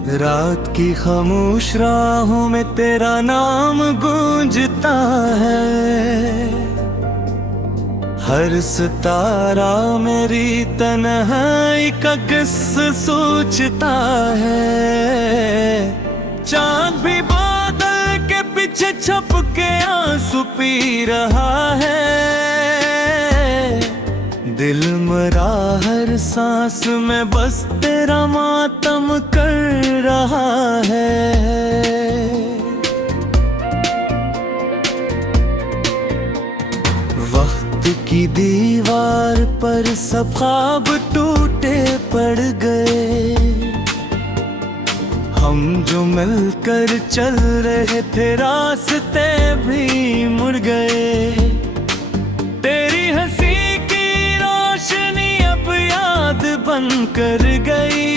रात की खामोश राहों में तेरा नाम गूंजता है। हर सितारा मेरी तन्हाई का किस्सा सोचता है। चांद भी बादल के पीछे छुप के आंसू पी रहा है। दिल मरा हर सांस में बस तेरा मातम कर रहा है। वक्त की दीवार पर सब ख्वाब टूटे पड़ गए। हम जो मिलकर चल रहे थे रास्ते भी मुड़ गए। तेरी हंसी की रोशनी अब याद बन कर गई।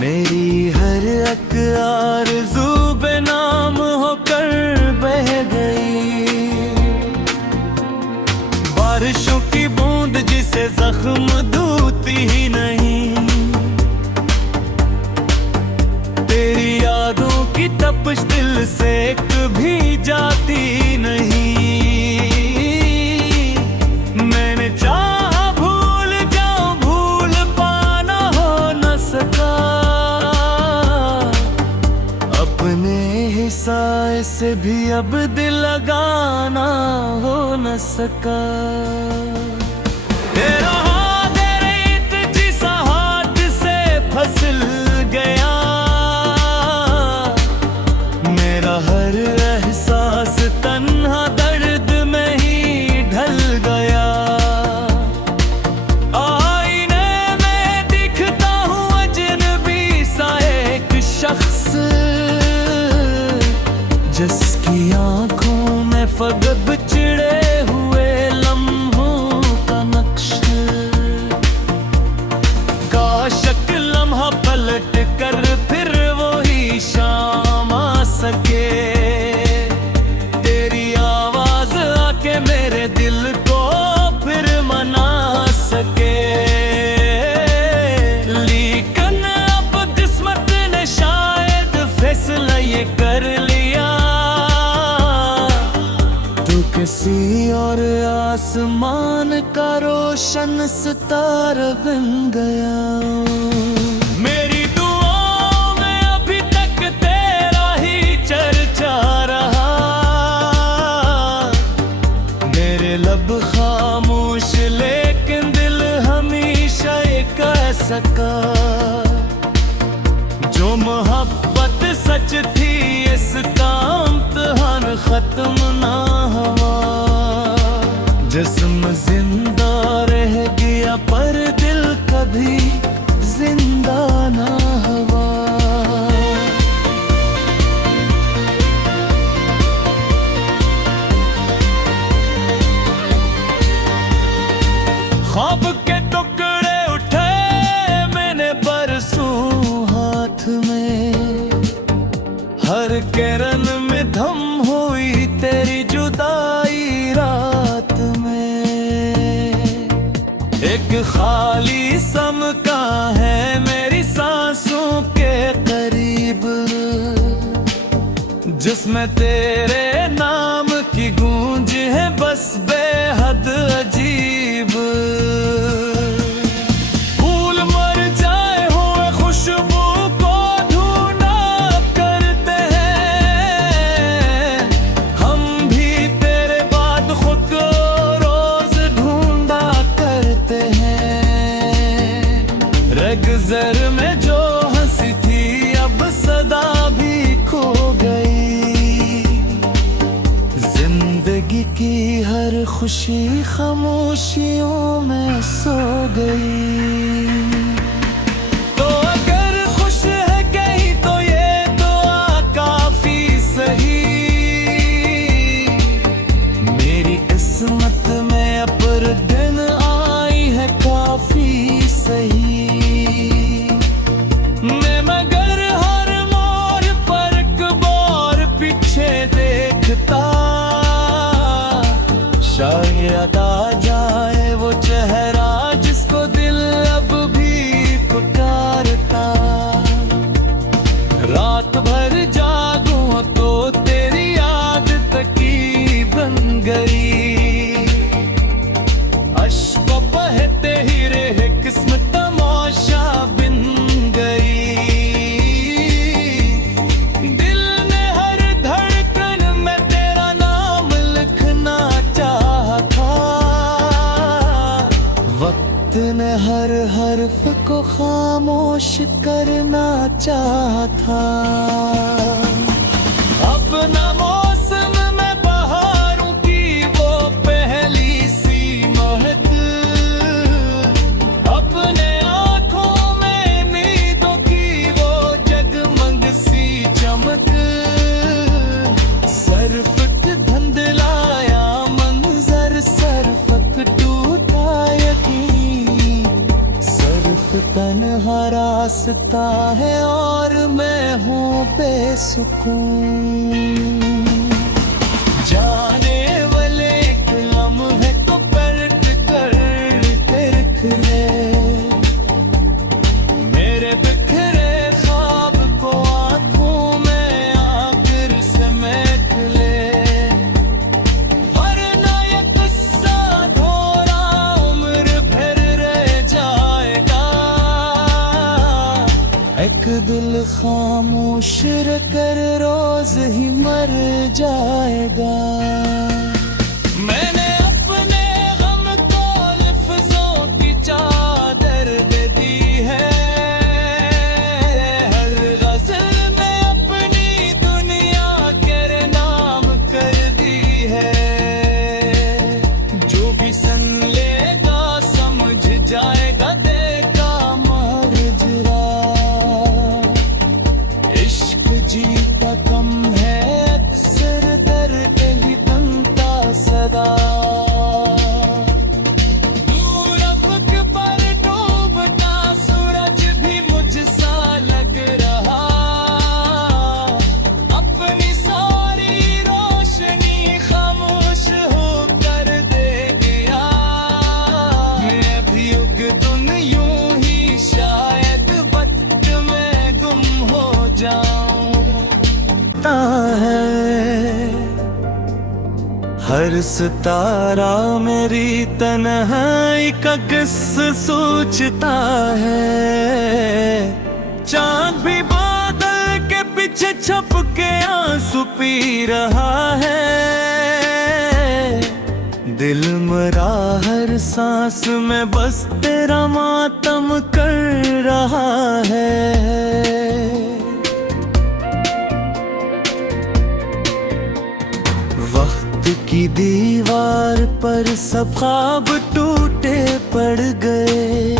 मेरी हर एक आरज़ू बेनाम होकर बह गई। बारिशों की बूंद जिसे जख्म धोती ही नहीं। तेरी यादों की तपिश दिल से कभी जाती नहीं। मैंने चाहा भूल जाऊं, भूल पाना हो न सका। अपने ही साए से भी अब दिल लगाना हो न सका। तेरा हाथ रेत जिसा हाथ से फिसल गया। मेरा हर एहसास तन्हा दर्द में ही ढल गया। आईने में दिखता हूँ अजनबी सा एक शख्स, जिसकी आंखों में फकत बिछड़े हुए लम्हों का नक्श। काश एक लम्हा पलट कर फिर वही शाम आ सके। तेरी आवाज आके मेरे दिल को फिर मना सके। लेकिन अब किस्मत ने शायद फैसला ये कर लिया। तू किसी और आसमान का रोशन सितारा बन गया। मेरी दुआओं में अभी तक तेरा ही चर्चा रहा। मेरे लब खामोश लेकिन दिल हमेशा ये कह सका। जो मोहब्बत सच थी इसका इम्तिहान खत्म ना हुआ। जिस्म जिंदा रह गया पर दिल कभी जिंदा ना हुआ। ख्वाब के टुकड़े उठे मैंने बरसों हाथ में। हर किरण में धम हुई तेरी जुदाई रात में। एक खाली समका है मेरी सांसों के करीब, जिसमें तेरे नाम की गूंज है बस बेहद अजीब। फूल मर जाए हुए खुशबू को ढूंढा करते हैं। हम भी तेरे बाद खुद को रोज ढूंढा करते हैं। रगज़र में जो हंसी थी अब सदा भी खो गई। जिंदगी की हर खुशी खामोशियों में सो गई। तो अगर खुश है कहीं तो ये दुआ काफी सही। मेरी किस्मत में अब दिन आई है काफी सही। मैं मगर हर मोड़ पर कबार पीछे देखता। शायद आ जाए वो चेहरा जिसको दिल अब भी करना चाहा था। अपना मौसम में बहारों की वो पहली सी महक, अपने आंखों में नींदों की वो जगमग सी चमक, सरफक धुंधलाया मंजर, सरफक टूटा यकीन, सरफ तन्हा रास्ता है और मैं हूँ बेसुकून। जाने वाले एक लम्हे तो पलट कर देख ले, मेरे बिखरे ख्वाब को आंखों में आकर समेट ले, वरना ये किस्सा अधूरा उम्र भर रह जाएगा। एक दिल खामोश कर रोज ही मर जाएगा। मैंने अपने गम को लफ्जों की चादर दे दी है, हर गज़ल में अपनी दुनिया के नाम कर दी है। जो भी सन लेगा समझ जाएगा, देखा मरजरा, इश्क जीता कम है अक्सर दर्द ही बनता सदा। दूर अफ़क़ पर डूबता सूरज भी मुझसा लग रहा, अपनी सारी रोशनी खामोश होकर दे गया। मैं भी उगदुन यूं ही शायद वक्त में गुम हो जाऊं। है हर सितारा मेरी तन्हाई का किस्सा सोचता है, चांद भी बादल के पीछे छुप के आंसू पी रहा है। दिल मरा हर सांस में बस तेरा मातम कर रहा है। वक्त की दीवार पर सब ख्वाब टूटे पड़ गए,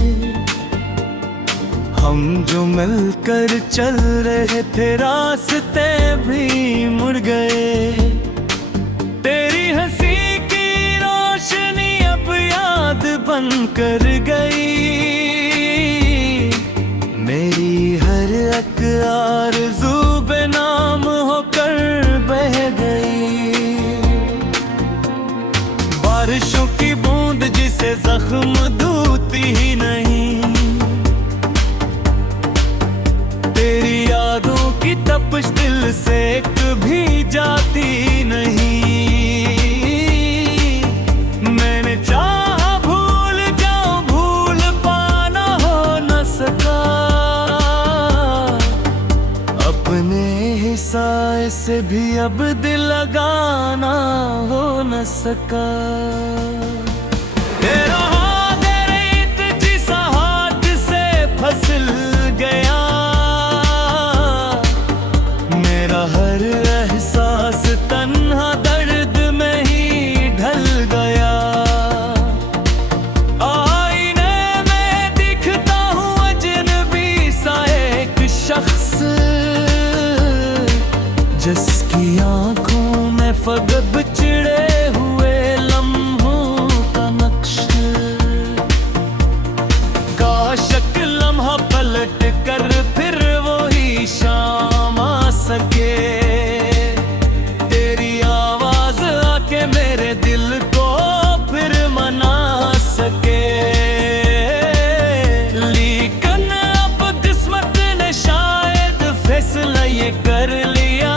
हम जो मिलकर चल रहे थे रास्ते भी मुड़ गए। तेरी हंसी की रोशनी अब याद बन कर गई, मेरी हर एक आरज़ू बेनाम होकर बह गई। बारिशों की बूंद जिसे जख्म धोती ही नहीं, तेरी यादों की तपिश दिल से कभी जाती नहीं। मैंने चाहा भूल जाऊं, भूल पाना हो न सका, अपने हिस्से से भी अब दिल लगाना हो न सका। तेरा हाथ रेत जिसा हाथ से फिसल गया, मेरा हर एहसास तन्हा दर्द में ही ढल गया। आईने में दिखता हूँ अजनबी सा एक शख्स, जिसकी आंखों में फकत बिछड़े हुए लम्हों का नक्श। काश एक लम्हा पलट कर फिर वही शाम आ सके, तेरी आवाज आके मेरे दिल को फिर मना सके। लेकिन अब किस्मत ने शायद फैसला ये कर लिया,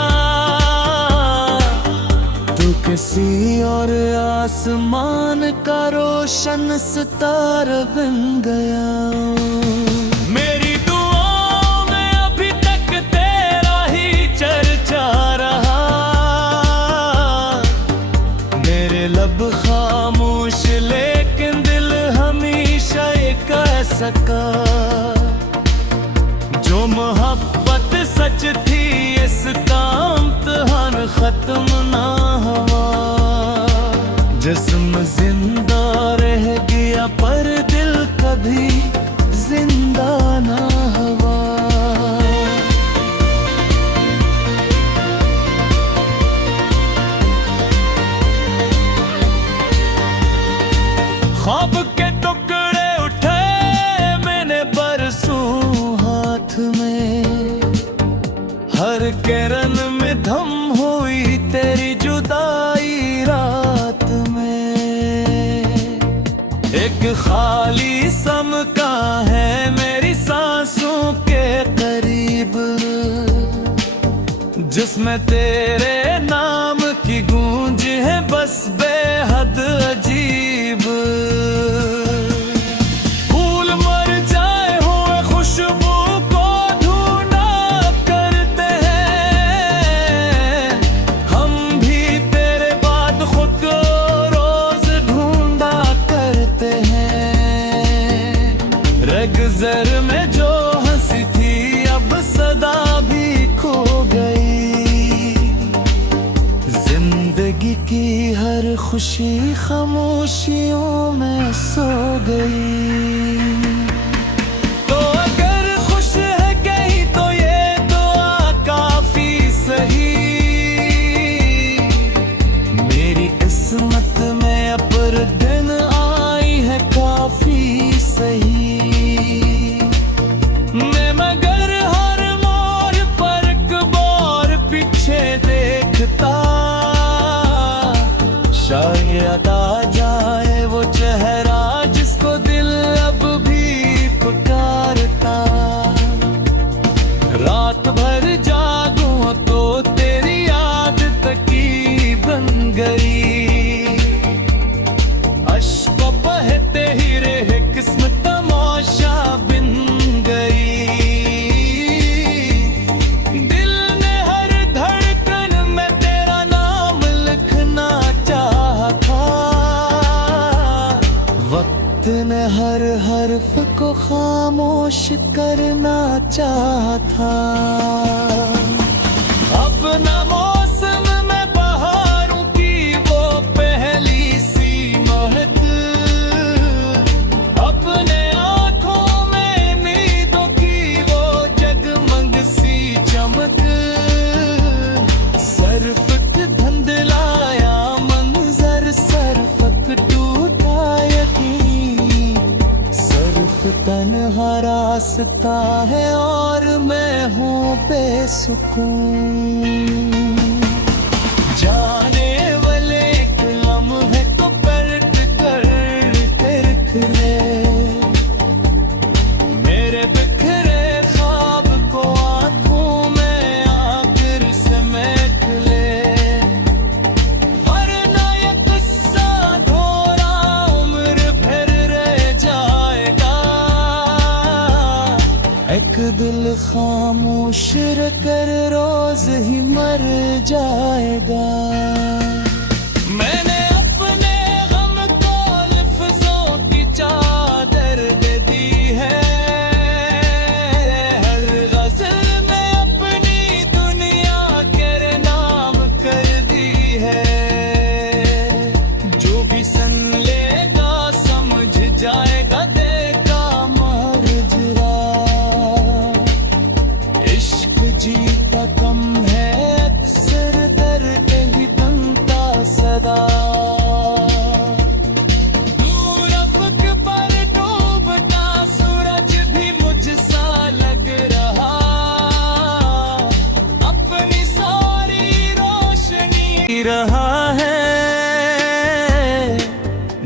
तू किसी और आसमान का रोशन सितारा बन गया। मेरी दुआओं में अभी तक तेरा ही चर्चा रहा, मेरे लब खामोश लेकिन दिल हमेशा ये कह सका। जो मोहब्बत सच थी इसका इम्तिहान खत्म ना हुआ। जिस्म जिंदा रह गया पर दिल कभी जिंदा ना हुआ। ख्वाब के टुकड़े उठे मैंने बरसों हाथ में, हर किरण में धम हुई तेरी जुदाई रात में। एक खाली समका है मेरी सांसों के करीब, जिसमें तेरे नाम की गूंज है बस बेहद अजीब। फूल मर जाए हुए खुशबू को ढूंढा करते हैं, हम भी तेरे बाद खुद को रोज ढूंढा करते हैं। रग जर में जो हंसी थी अब सदा भी खो गई, जिंदगी की हर खुशी खामोशियों में सो गई। तो अगर खुश है कहीं तो ये दुआ काफी सही, मेरी किस्मत में अब दिन आई है काफी सही। मैं मगर हर मोड़ पर कबार पीछे देखता, शायद आ जाए वो चेहरा जिसको दिल अब भी पुकारता। रात भर जागूं तो तेरी याद तकी बन गई, अश्क बहते ही रहे किस्मत तमाशा बिन गई। दिल ने हर धड़कन में तेरा नाम लिखना चाहा था, वक्त ने हर हर्फ को खामोश करना चाहा था। अब न मौसम में बहारों की वो पहली सी महक, अपने आंखों में नींदों की वो जगमग सी चमक। सरफक धुंधलाया मंजर सरफक टूटा यकीन, सरफ तन्हा रास्ता है और मैं हूँ बेसुकून। जाने वाले एक लम्हे को पलट कर फिर ले, मेरे बिखरे ख्वाब को आंखों में आखिर समेट ले। वरना ये किस्सा थोड़ा उम्र भर रह जाएगा, एक दिल खामोश कर रोज ही मर जाएगा। मैंने अपने गम को लफ्जों की चादर दे दी है, हर गज़ल में अपनी दुनिया के नाम कर दी है। जो भी सन लेगा समझ जाएगा देखा माजरा, इश्क जीता कम है अक्सर दर्द ही बनता सदा। दूर अफ़क़ पर डूबता सूरज भी मुझसा लग रहा, अपनी सारी रोशनी रहा है।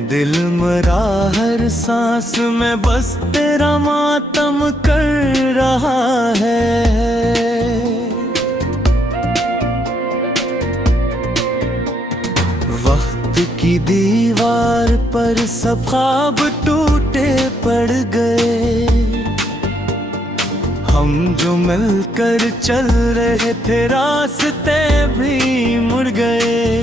दिल मरा हर सांस में बस तेरा मातम कर रहा है। वक्त की दीवार पर सब ख्वाब टूटे पड़ गए, हम जो मिलकर चल रहे थे रास्ते भी मुड़ गए।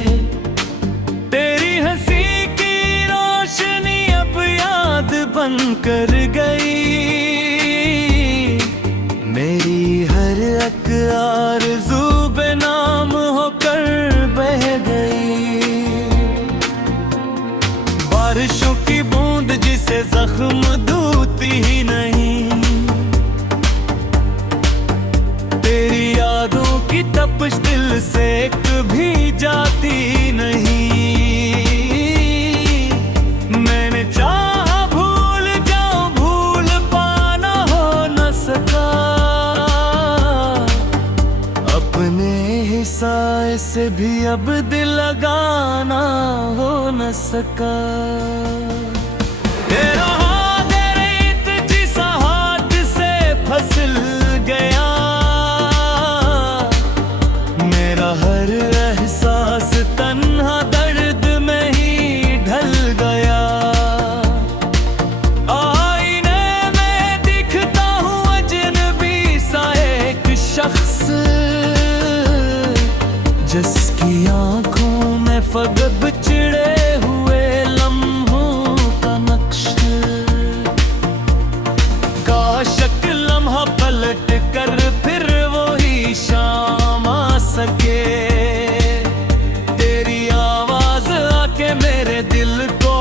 तेरी हंसी की रोशनी अब याद बन कर गई, तपिश दिल से कभी जाती नहीं। मैंने चाहा भूल जाऊं, भूल पाना हो न सका। अपने ही साए से भी अब दिल लगाना हो न सका। फिसल गया मेरा हर एहसास, तन्हा दर्द में ही ढल गया। आईने में दिखता हूँ अजनबी सा एक शख्स, जिसकी आंखों में फगब चिड़े हुए लम्हों का नक्श। पलट कर फिर वही शाम आ सके, तेरी आवाज आके मेरे दिल को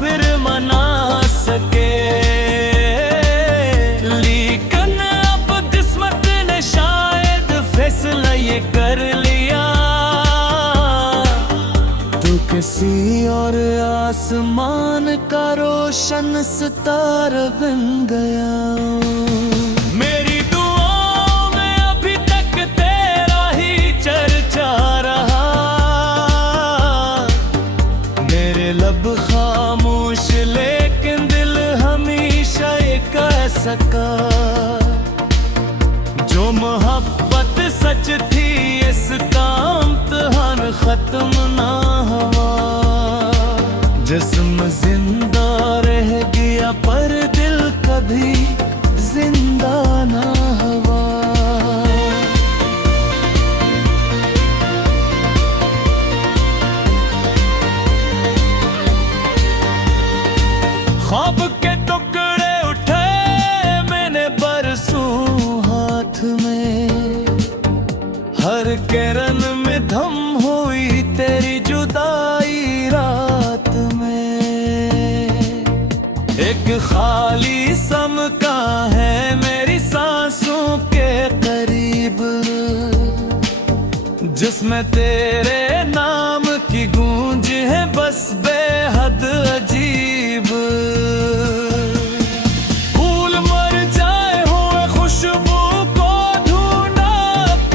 फिर मना सके। लेकिन अब किस्मत ने शायद फैसला ये कर लिया, तू किसी और आसमान का रोशन सितारा बन गया। मेरी दुआओं में अभी तक तेरा ही चर्चा रहा, मेरे लब खामोश लेकिन दिल हमेशा ये कह सका। जो मोहब्बत सच थी इसका इम्तिहान खत्म ना हुआ। जिस्म जिंदा रह गया पर दिल कभी जिंदा ना हुआ। ख्वाब के टुकड़े उठे मैंने बरसों हाथ में, हर किरण में धम हुई तेरी जुदाई रात में। एक खाली समका है मेरी सांसों के करीब, जिसमें तेरे नाम की गूंज है बस बेहद अजीब। फूल मर जाए हुए खुशबू को ढूंढा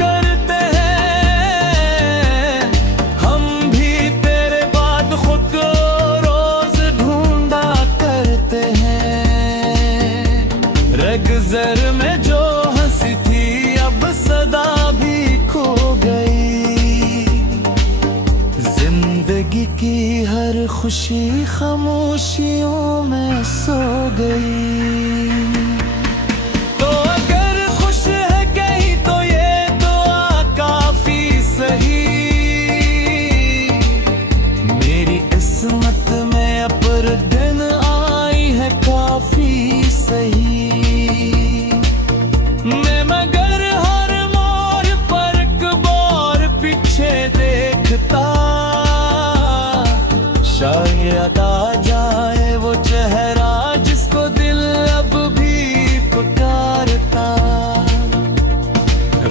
करते हैं, हम भी तेरे बाद खुद को रोज ढूंढा करते हैं। रगज़र में जो हंसी थी अब सदा भी खो गई, जिंदगी की हर खुशी खामोशियों में सो गई। तो अगर खुश है कहीं तो ये दुआ काफी सही, मेरी किस्मत में अब दिन आई है काफी सही। मैं मगर हर मोड़ पर कबार पीछे देखता, शायद आ जाए वो चेहरा जिसको दिल अब भी पुकारता।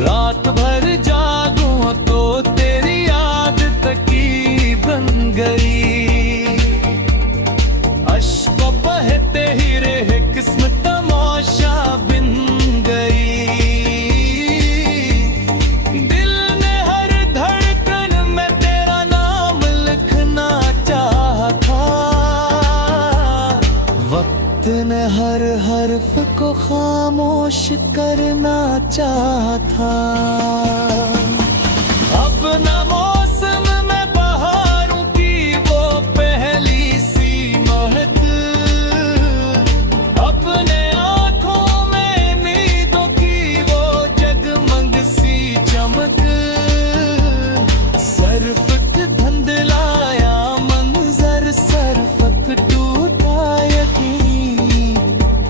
रात भर जागूं तो तेरी याद तकी बन गई। अश्क बहते ही रहे किस्मत तमाशा बिन गई। दिल ने हर धड़कन में तेरा नाम लिखना चाहा था, वक्त ने हर हर्फ को खामोश करना चाहा था। अब ना मौसम में बहारों की वो पहली सी महक, अपने आंखों में नींदों की वो जगमग सी चमक। सरफत धुंधलाया मंजर, सरफत टूटा यकीन।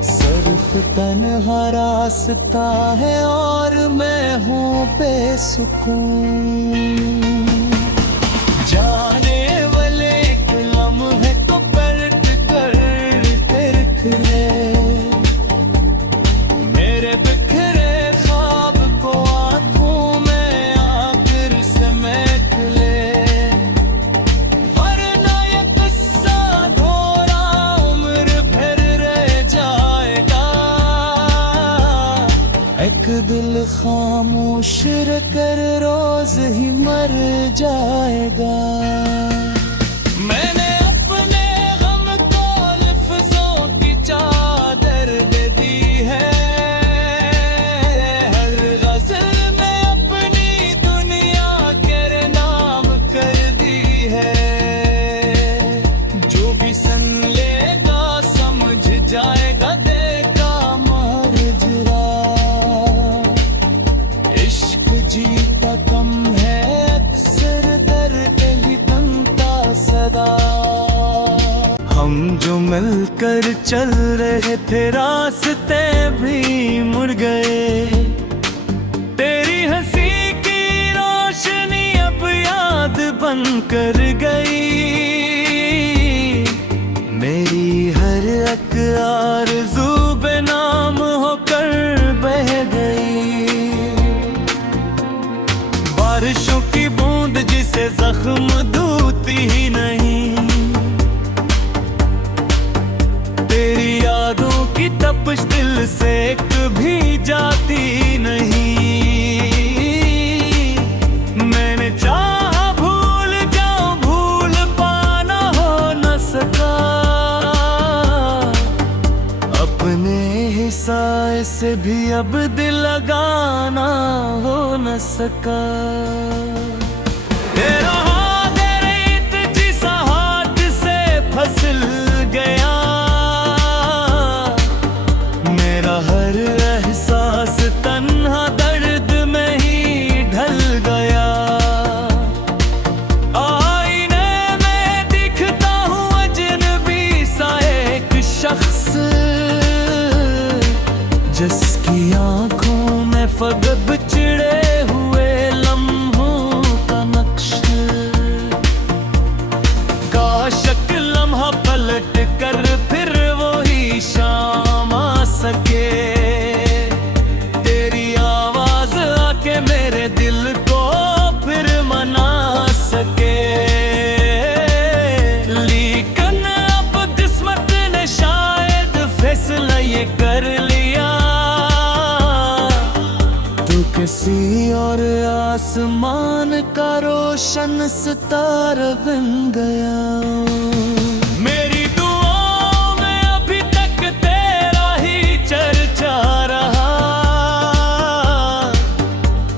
सरफ तन्हा रास्ता है और मैं हूँ बेसुकून। जाने वाले एक लम्हे तो पलट कर देख ले, मेरे बिखरे ख्वाब को आंखों में एक दिल खामोश कर रोज ही मर जाएगा। मैंने अपने गम को लफ्जों की चादर दे दी है, हर गज़ल में अपनी दुनिया के नाम कर दी है। जो भी सुन लेगा समझ जाएगा, देखा मरजरा। इश्क जीता कम है अक्सर, दर्द ही बनता सदा। हम जो मिलकर चल रहे थे रास्ते भी मुड़ गए, तेरी हंसी की रोशनी अब याद बन कर गई। मेरी हर एक आरज़ू बेनाम होकर बह गई। बारिशों की बूंद जिसे जख्म धोती ही नहीं, तेरी यादों की तपिश दिल से कभी जाती नहीं। मैंने चाहा भूल जाऊं, भूल पाना हो न सका। अपने हिस्से से भी अब दिल लगाना हो न सका। तेरा हाथ रेत जिसा हाथ से फिसल गया, मेरा हर एहसास तन्हा दर्द में ही ढल गया। आईने में दिखता हूँ अजनबी सा एक शख्स, जिसकी आंखों में फगब चिड़े हुए लम्हों का नक्श। काश एक लम्हा पलट कर फिर वही शाम आ सके, तेरी आवाज आके मेरे दिल को फिर मना सके। लेकिन अब किस्मत ने शायद फैसला ये कर लिया, तू किसी और आसमान का रोशन सितारा बन गया। मेरी दुआओं में अभी तक तेरा ही चर्चा रहा,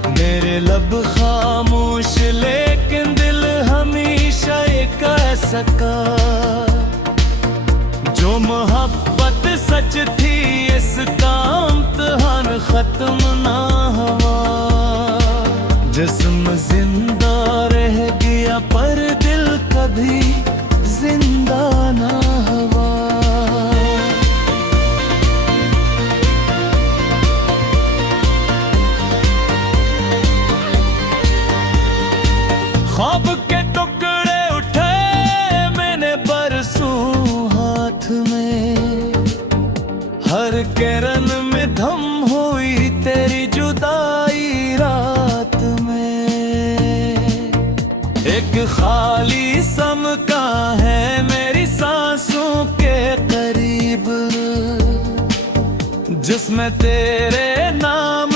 मेरे लब खामोश लेकिन दिल हमेशा ये कह सका। जो मोहब्बत सच थी इसका इम्तिहान खत्म ना हुआ। जिस्म जिंदा रह गया पर दिल कभी जिंदा ना हुआ। ख्वाब के टुकड़े उठे मैंने बरसों हाथ में, हर किरण में धम हुई तेरी जुदाई रात में। एक खाली समका है मेरी सांसों के करीब, जिसमें तेरे नाम